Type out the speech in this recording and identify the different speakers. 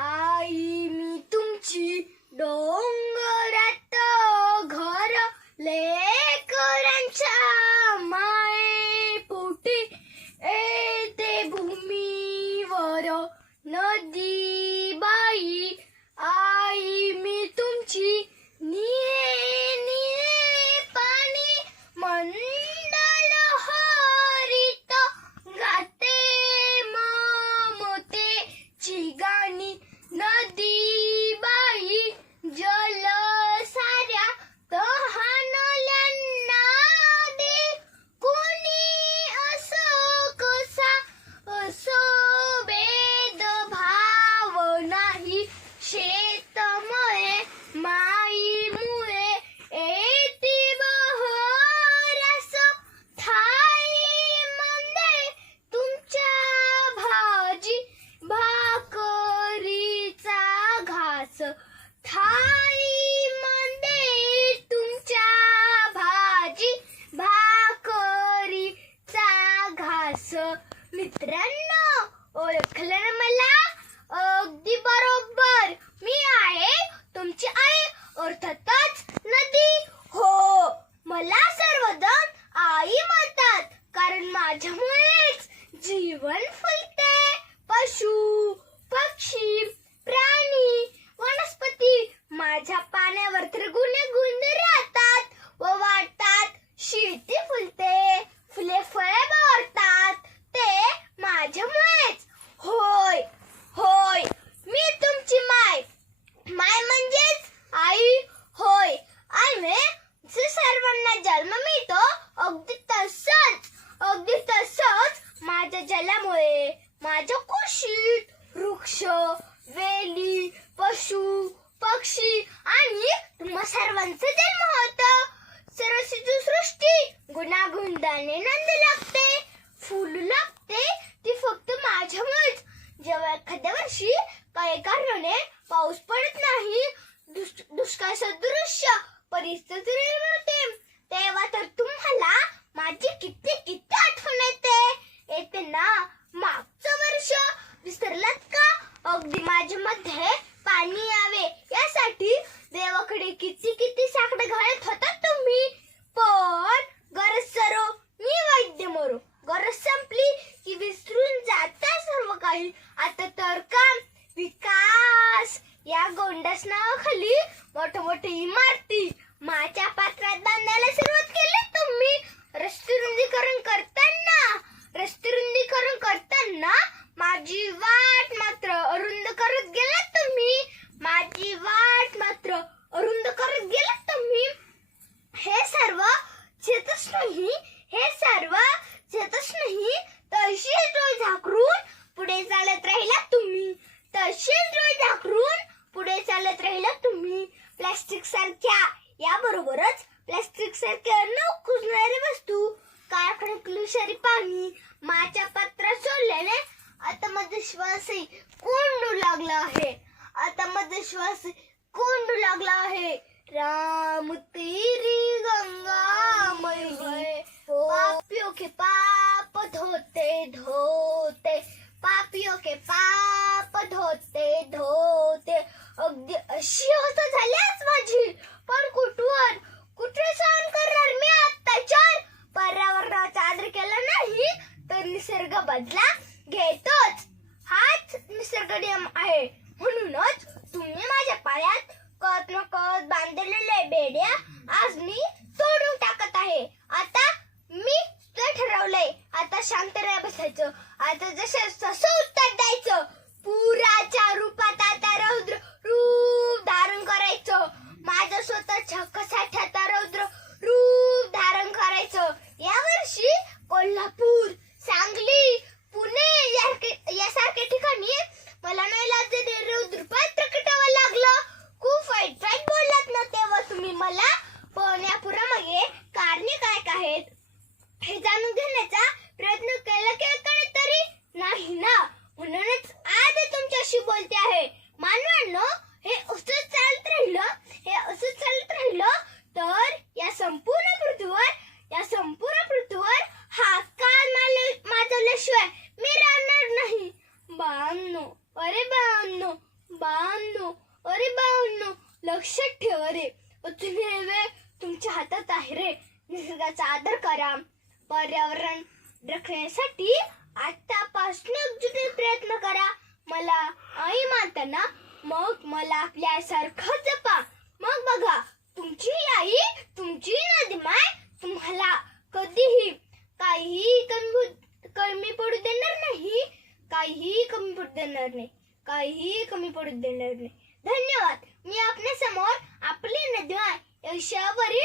Speaker 1: आई मी तुमची डोंगरात घर लेकरांच्या माये पोटी. येते भूमीवर नदी घास थाई तुमच्या भाजी भाकरीचा घास. मित्रांनो ओळखलं ना मला अगदी बरोबर मी आहे तुमची आई अर्थातच नदी हो मला सर्वजण आई म्हणतात कारण माझ्यामुळेच जीवन फुलते पशु पक्षी प्राणी वनस्पती माझ्या पाण्यावर तर गुणे गुंड राहतात व वाटतात शेती फुलते फुले फळे बहरतात ते माझ्यामुळेच होय होय मी तुमची माय माय म्हणजेच आई होय आई मे जे सर्वांना जन्म मिळतो अगदी तसंच अगदी तसंच माझ्या जलामुळे माझ्या कुशीत वृक्ष वेली पशु पक्षी आणि तुम्हा सर्वांचा जन्म होतो. सरस्वती सृष्टी गुणागुंदाने नंद लागते फुल लागते ती फक्त माझ्यामुळेच. जेव्हा एखाद्या वर्षी काही कारणाने पाऊस पडत नाही दुष्काळ सदृश्य परिस्थिती निर्माण होते तेव्हा तर तुम्हाला माझी किती किती आठवण येते येते ना मागचं वर्ष विसरलात का अगदी माझ्या मध्ये पाणी यावे यासाठी देवाकडे किती किती साकडे घालत होता तुम्ही पण गरज सरो मी वैद्य मरो गरज संपली की विसरून जाता सर्व काही आता तर काम विकास या गोंडस नावाखाली मोठे मोठे इमारती. माझ्या पात्रात बांधायला सुरुवात केली तुम्ही. रस्ते रुंदीकरण करताना रस्ते रुंदीकरण करताना प्लास्टिक कुजणारी वस्तू कारखान्यात विषारी पाणी माझ्या पत्रात सोडल्याने आता माझा श्वासही कोंडू लागला आहे. आता माझा श्वास कोंडू लागला आहे. राम तेरी गंगा मैली पापियों के पाप धोते धोते पापियों के पाप धोते धोते अगदी अशी होत झाल्याच माझी पण कुठवर कुठे सहन करणार मी अत्याचार पर्यावरणाचा आदर केला नाही तर निसर्ग बदला घेतोच. हाच निसर्ग नियम आहे. म्हणूनच तुम्ही माझ्या पायात कत न कत बांधलेल्या बेड्या हे जाणून घेण्याचा प्रयत्न केला की कळे तरी नाही ना. म्हणूनच आज तुमच्याशी बोलते आहे. मानवांनो हे असंच चालत राहिलं हे असंच चालत राहिलं तर या संपूर्ण पृथ्वीवर या संपूर्ण पृथ्वीवर हा काल माजवल्याशिवाय मी राहणार नाही. बांनो अरे बांनो बाळांनो अरे बाळांनो लक्षात ठेव रे. तुम्ही हे वेळ तुमच्या हातात आहे रे. निसर्गाचा आदर करा. पर्यावरण रखण्यासाठी आतापासून एकजुटीने प्रयत्न करा. मला आई मानताना मग मला आपल्यासारखं जपा. मग बघा तुमची आई तुमची नदीमाय तुम्हाला कधीही काहीही कमी कमी पडू देणार नाही. काहीही कमी पडू देणार नाही. काहीही कमी पडू देणार नाही. धन्यवाद. मी आपल्यासमोर आपली नदीमाय माय यशावरील